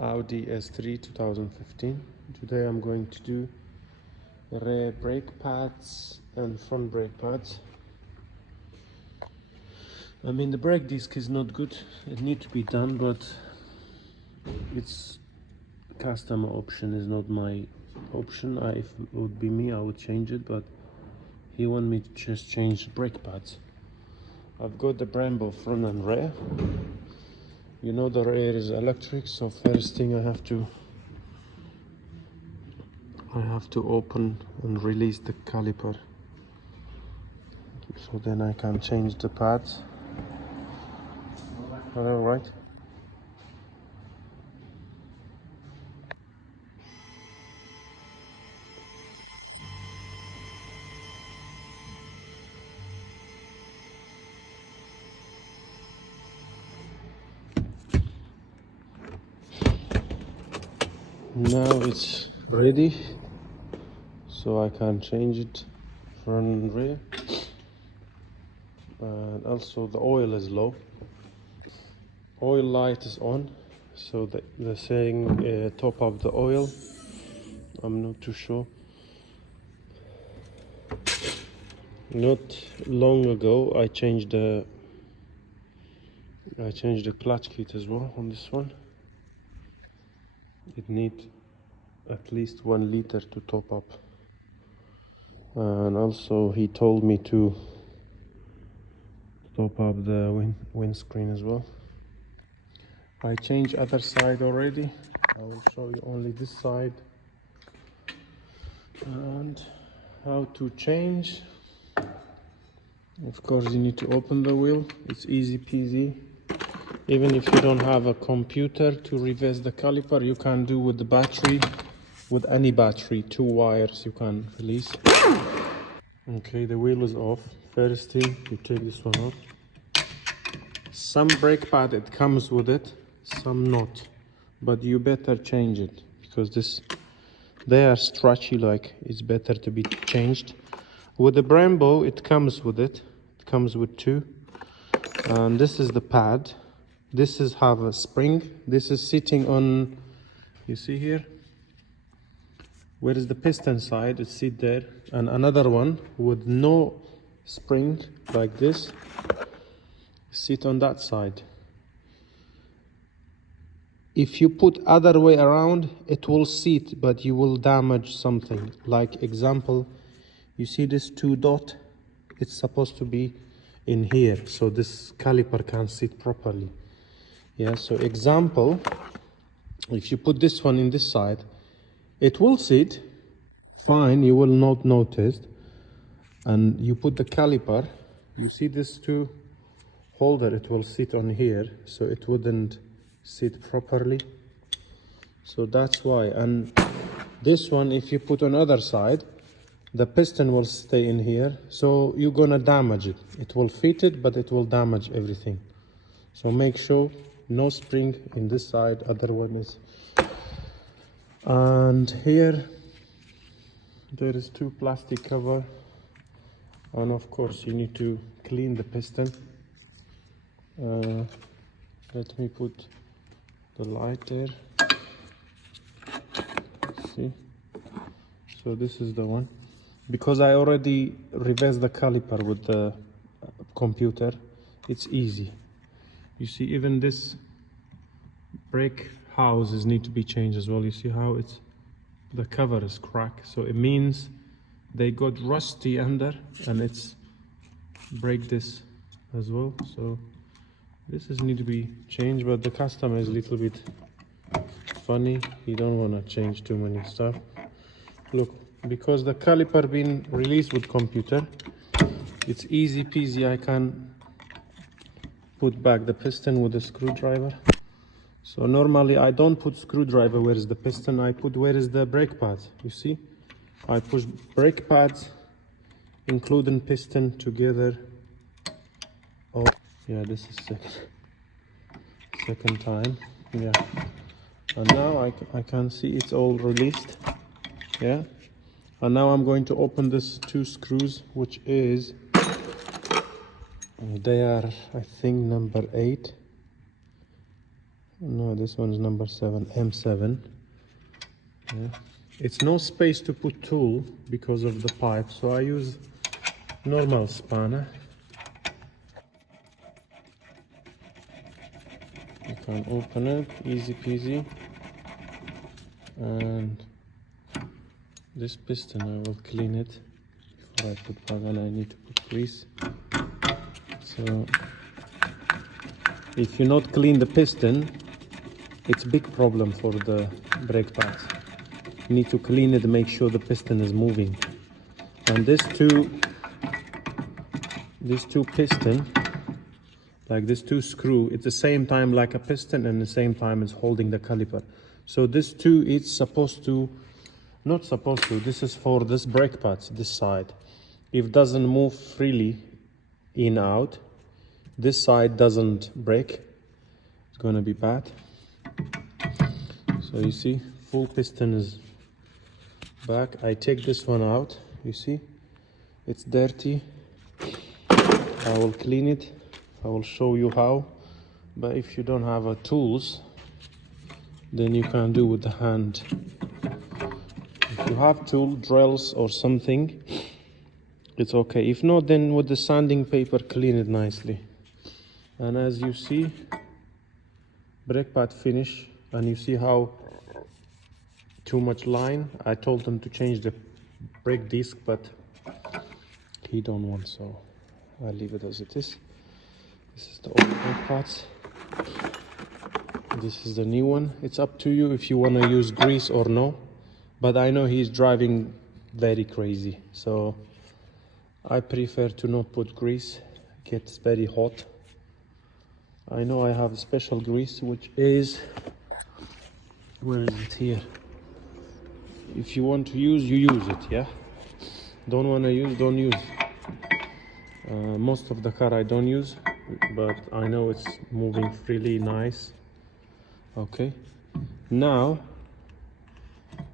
Audi S3 2015. Today I'm going to do rear brake pads and front brake pads. I mean, the brake disc is not good, it needs to be done, but it's customer option, is not my option. If it would be me, I would change it, but he want me to just change the brake pads. I've got the Brembo front and rear. You know, the rear is electric, so first thing I have to open and release the caliper, so then I can change the pads. All right. Now it's ready, so I can change it front and rear. And also the oil is low. Oil light is on, so they're saying top up the oil. I'm not too sure. Not long ago I changed the clutch kit as well on this one. It needs at least 1 liter to top up. And also he told me to top up the windscreen as well. I changed other side already. I will show you only this side. And how to change. Of course, you need to open the wheel. It's easy peasy. Even if you don't have a computer to reverse the caliper, you can do with the battery. With any battery, 2 wires you can release. Okay, the wheel is off. First thing, you take this one off. Some brake pad it comes with it, some not, but you better change it, because they are stretchy, like it's better to be changed. With the Brembo it comes with it comes with 2, and this is the pad. This is have a spring. This is sitting on, you see here where is the piston side, it's sit there, and another one with no spring like this sit on that side. If you put other way around, it will sit, but you will damage something. Like example, you see this 2 dot, it's supposed to be in here, so this caliper can sit properly. Yeah, so example, if you put this one in this side, it will sit fine, you will not notice. And you put the caliper, you see this 2 holder, it will sit on here, so it wouldn't sit properly. So that's why. And this one, if you put on other side, the piston will stay in here, so you're gonna damage it. It will fit it, but it will damage everything. So make sure no spring in this side, other one is. And here there is 2 plastic cover, and of course you need to clean the piston. Let me put the light there. See, so this is the one, because I already reversed the caliper with the computer. It's easy. You see, even this brake houses need to be changed as well. You see how the cover is cracked, so it means they got rusty under, and it's break this as well. So this is need to be changed, but the customer is a little bit funny. He don't want to change too many stuff. Look, because the caliper been released with computer, it's easy peasy. I can put back the piston with a screwdriver. So normally I don't put screwdriver where is the piston, I put where is the brake pads. You see, I push brake pads including piston together. Oh yeah, this is second time. Yeah, and now I can see it's all released. Yeah, and now I'm going to open this 2 screws, which is, they are I think number 8. No, this one is number 7, M7. Yeah. It's no space to put tool because of the pipe, so I use normal spanner. You can open it, easy peasy. And this piston, I will clean it before I put back, and I need to put grease. So if you not clean the piston, it's a big problem for the brake pads. You need to clean it, make sure the piston is moving. And these two piston, like this two screw, it's the same time like a piston and the same time it's holding the caliper. So this two, it's supposed to, not supposed to, this is for this brake pads, this side. If it doesn't move freely in out, this side doesn't brake, it's gonna be bad. So you see, full piston is back. I take this one out, you see, it's dirty. I will clean it, I will show you how. But if you don't have tools, then you can do with the hand. If you have tool, drills or something, it's okay. If not, then with the sanding paper, clean it nicely. And as you see, brake pad finish, and you see how too much line. I told them to change the brake disc, but he don't want, so I leave it as it is. This is the old brake pads. This is the new one. It's up to you if you want to use grease or no, but I know he's driving very crazy, so I prefer to not put grease. It gets very hot. I know I have special grease, which is, where is it here? If you want to use, you use it, yeah? Don't want to use, don't use. Most of the car I don't use, but I know it's moving freely nice. Okay, now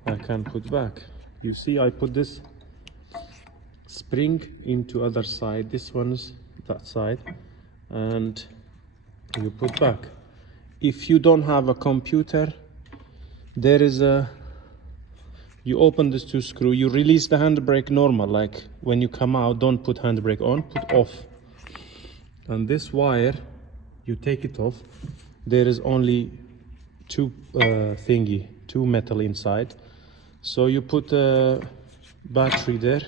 I can put back. You see, I put this spring into other side, this one's that side, and you put back. If you don't have a computer, there is a, you open this two screw, you release the handbrake normal, like when you come out, don't put handbrake on, put off. And this wire, you take it off, there is only two metal inside. So you put a battery there,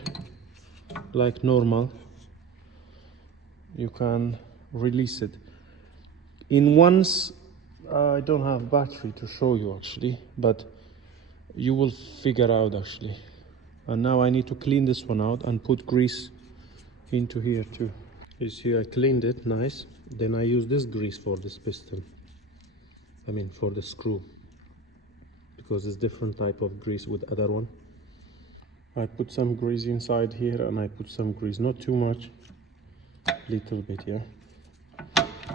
like normal. You can release it. In once, I don't have battery to show you actually, but you will figure out actually. And now I need to clean this one out and put grease into here too. You see, I cleaned it nice. Then I use this grease for this piston. I mean for the screw, because it's different type of grease with other one. I put some grease inside here, and I put some grease, not too much, little bit, yeah.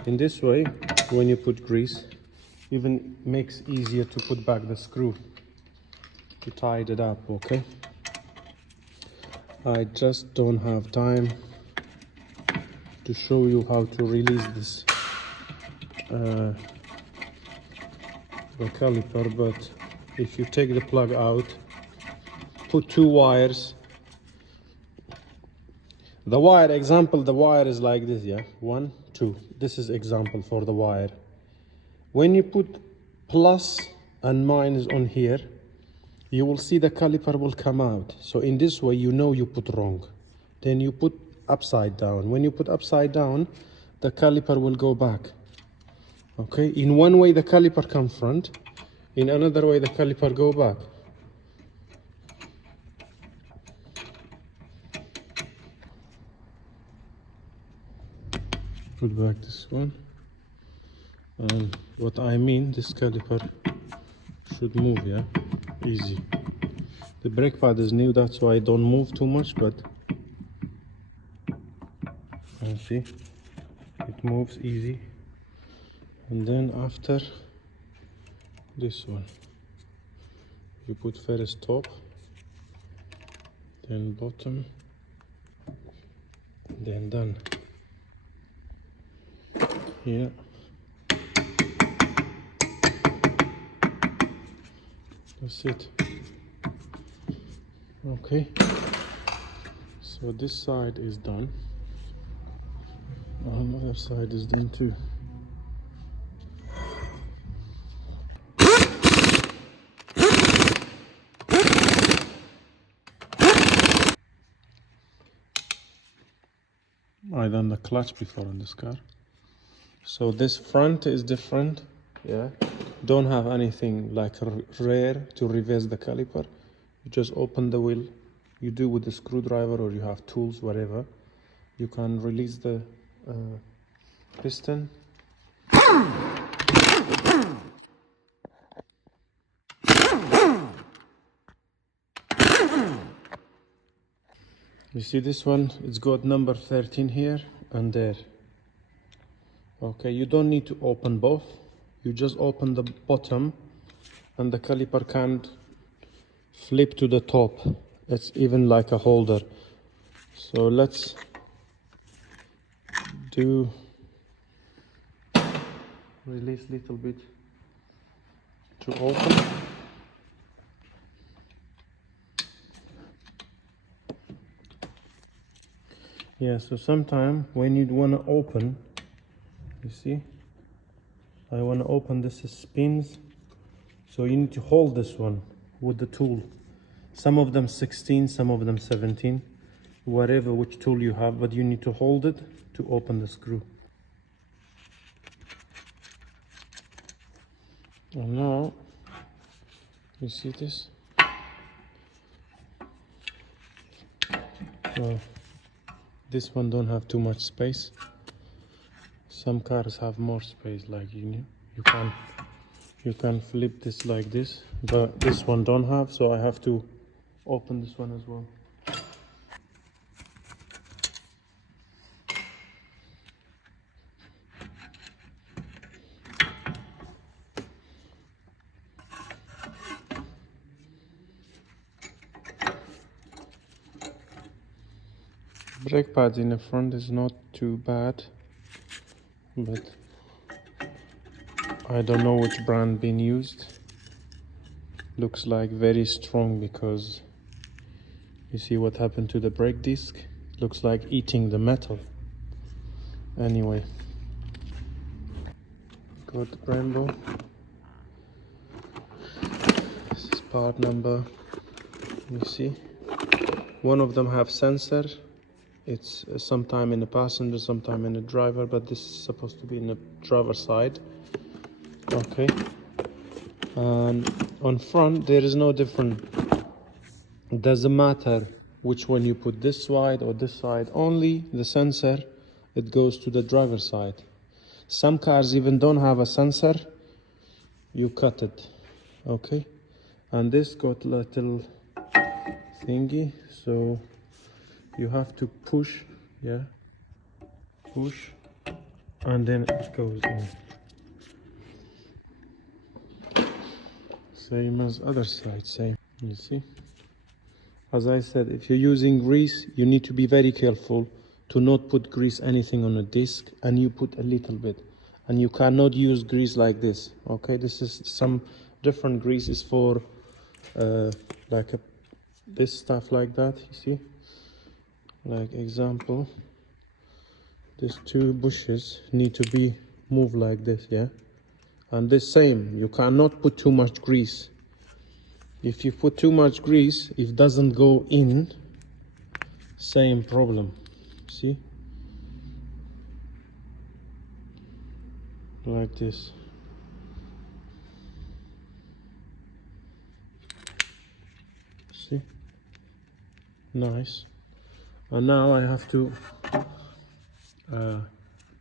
In this way, when you put grease, even makes easier to put back the screw, to tie it up, okay? I just don't have time to show you how to release this the caliper, but if you take the plug out, put two wires. The wire, example, the wire is like this, yeah? 1, 2. This is example for the wire. When you put plus and minus on here, you will see the caliper will come out. So in this way, you know you put wrong. Then you put upside down. When you put upside down, the caliper will go back. Okay, in one way the caliper come front, in another way the caliper go back. Put back this one. And what I mean, this caliper should move, yeah, easy. The brake pad is new, that's why I don't move too much, but you see, it moves easy. And then after this one, you put first top, then bottom, then done. Yeah. That's it. Okay, so this side is done, and the other side is done too. I done the clutch before on this car. So this front is different, yeah. Don't have anything like rear to reverse the caliper. You just open the wheel. You do with the screwdriver, or you have tools, whatever. You can release the piston. You see this one? It's got number 13 here and there. Okay, you don't need to open both. You just open the bottom, and the caliper can flip to the top. It's even like a holder. So let's do release little bit to open. Yeah, so sometime when you want to open, you see, I want to open this spins, so you need to hold this one with the tool. Some of them 16, some of them 17, whatever which tool you have, but you need to hold it to open the screw. And now, you see this? Well, this one don't have too much space. Some cars have more space, like you can flip this like this, but this one don't have, so I have to open this one as well. Brake pads in the front is not too bad, but I don't know which brand being used. Looks like very strong, because you see what happened to the brake disc. Looks like eating the metal. Anyway, got the Brembo. This is part number. You see, one of them have sensor. It's sometime in the passenger, sometime in the driver, but this is supposed to be in the driver side. Okay, and on front there is no different. It doesn't matter which one you put, this side or this side, only the sensor, it goes to the driver side. Some cars even don't have a sensor, you cut it. Okay, and this got little thingy, so you have to push, yeah, push, and then it goes in. Same as other side, same. You see, as I said, if you're using grease, you need to be very careful to not put grease anything on a disc, and you put a little bit, and you cannot use grease like this. Okay, this is some different greases for this stuff like that. You see, like example, these two bushes need to be moved like this, yeah. And the same, you cannot put too much grease. If you put too much grease, it doesn't go in. Same problem. See, like this. See, nice. And now I have to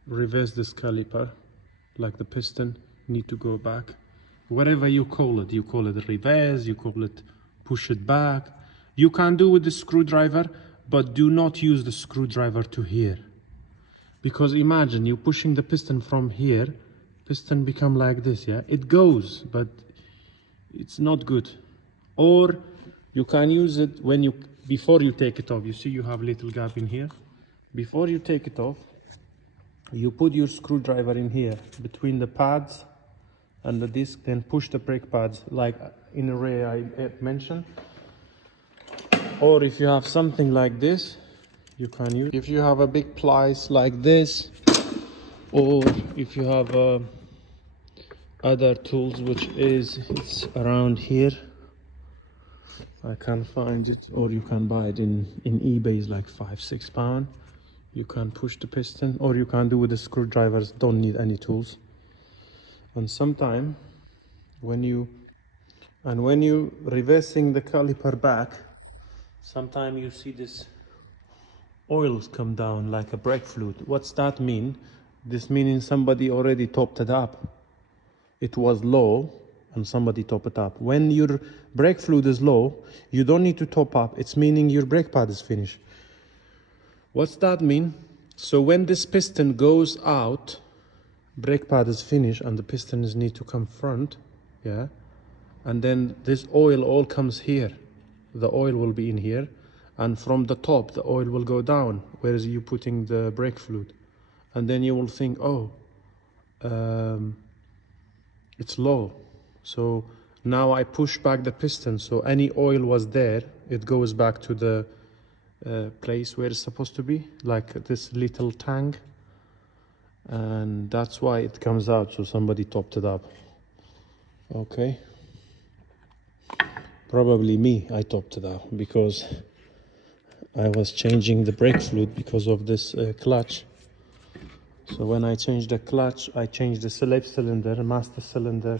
reverse this caliper, like the piston need to go back. Whatever you call it reverse, you call it push it back. You can do with the screwdriver, but do not use the screwdriver to here. Because imagine you pushing the piston from here, piston become like this, yeah? It goes, but it's not good. Or you can use it when before you take it off. You see you have little gap in here. Before you take it off, you put your screwdriver in here between the pads and the disc, then push the brake pads like in a way I mentioned. Or if you have something like this, you can use. If you have a big pliers like this, or if you have other tools, which is it's around here, I can't find it, or you can buy it in eBay, it's like £5-6. You can push the piston, or you can do with the screwdrivers, don't need any tools. And sometime when you reversing the caliper back, sometime you see this oils come down like a brake fluid. What's that mean? This meaning somebody already topped it up. It was low and somebody topped it up. When your brake fluid is low, you don't need to top up. It's meaning your brake pad is finished. What's that mean? So when this piston goes out, brake pad is finished and the pistons need to come front, yeah, and then this oil all comes here. The oil will be in here, and from the top the oil will go down where you putting the brake fluid, and then you will think, oh, it's low, so now I push back the piston, so any oil was there, it goes back to the place where it's supposed to be, like this little tank, and that's why it comes out. So somebody topped it up. Okay, probably me, I topped it up because I was changing the brake fluid because of this clutch. So when I changed the clutch, I changed the slave cylinder, master cylinder,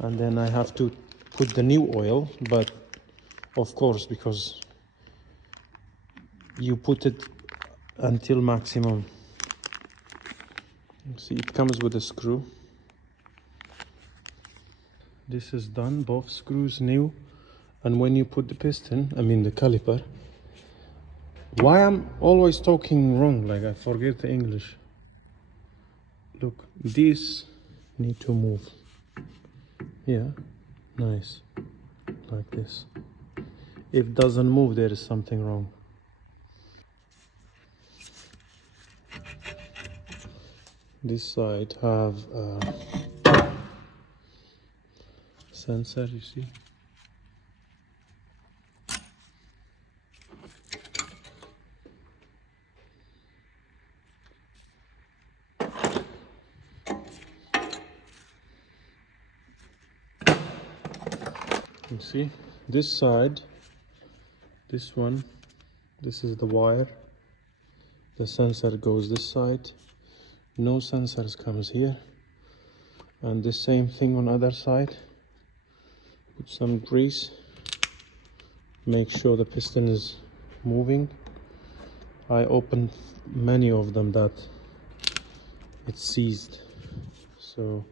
and then I have to put the new oil. But of course, because you put it until maximum. See, it comes with a screw. This is done, both screws new. And when you put the piston, I mean the caliper, why I'm always talking wrong, like I forget the English. Look, these need to move. Yeah, nice, like this. If it doesn't move, there is something wrong. This side have a sensor, you see. You see, this side, this one, this is the wire. The sensor goes this side. No sensors comes here. And the same thing on other side. Put some grease. Make sure the piston is moving. I opened many of them that it's seized. So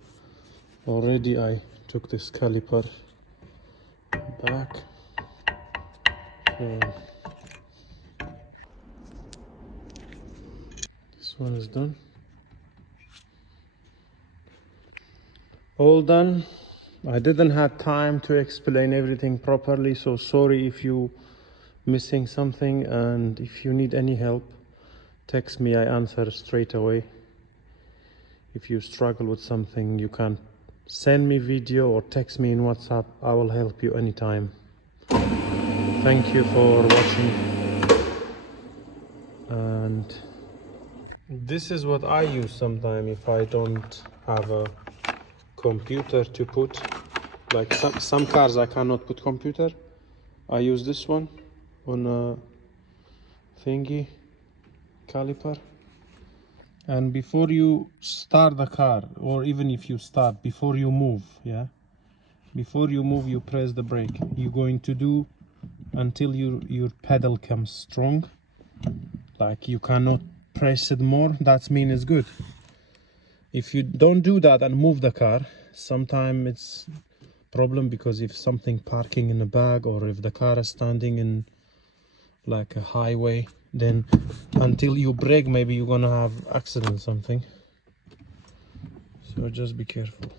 already I took this caliper back. So this one is done. All done. I didn't have time to explain everything properly, so sorry if you missing something, and if you need any help, text me, I answer straight away. If you struggle with something, you can send me video or text me in WhatsApp. I will help you anytime. Thank you for watching. And this is what I use sometimes if I don't have a computer to put, like some cars I cannot put computer. I use this one on a thingy caliper. And before you start the car, or even if you start, before you move, yeah, before you move, you press the brake. You're going to do until your pedal comes strong, like you cannot press it more. That means it's good. If you don't do that and move the car, sometimes it's problem, because if something parking in the back, or if the car is standing in like a highway, then until you brake, maybe you're gonna have accident or something. So just be careful.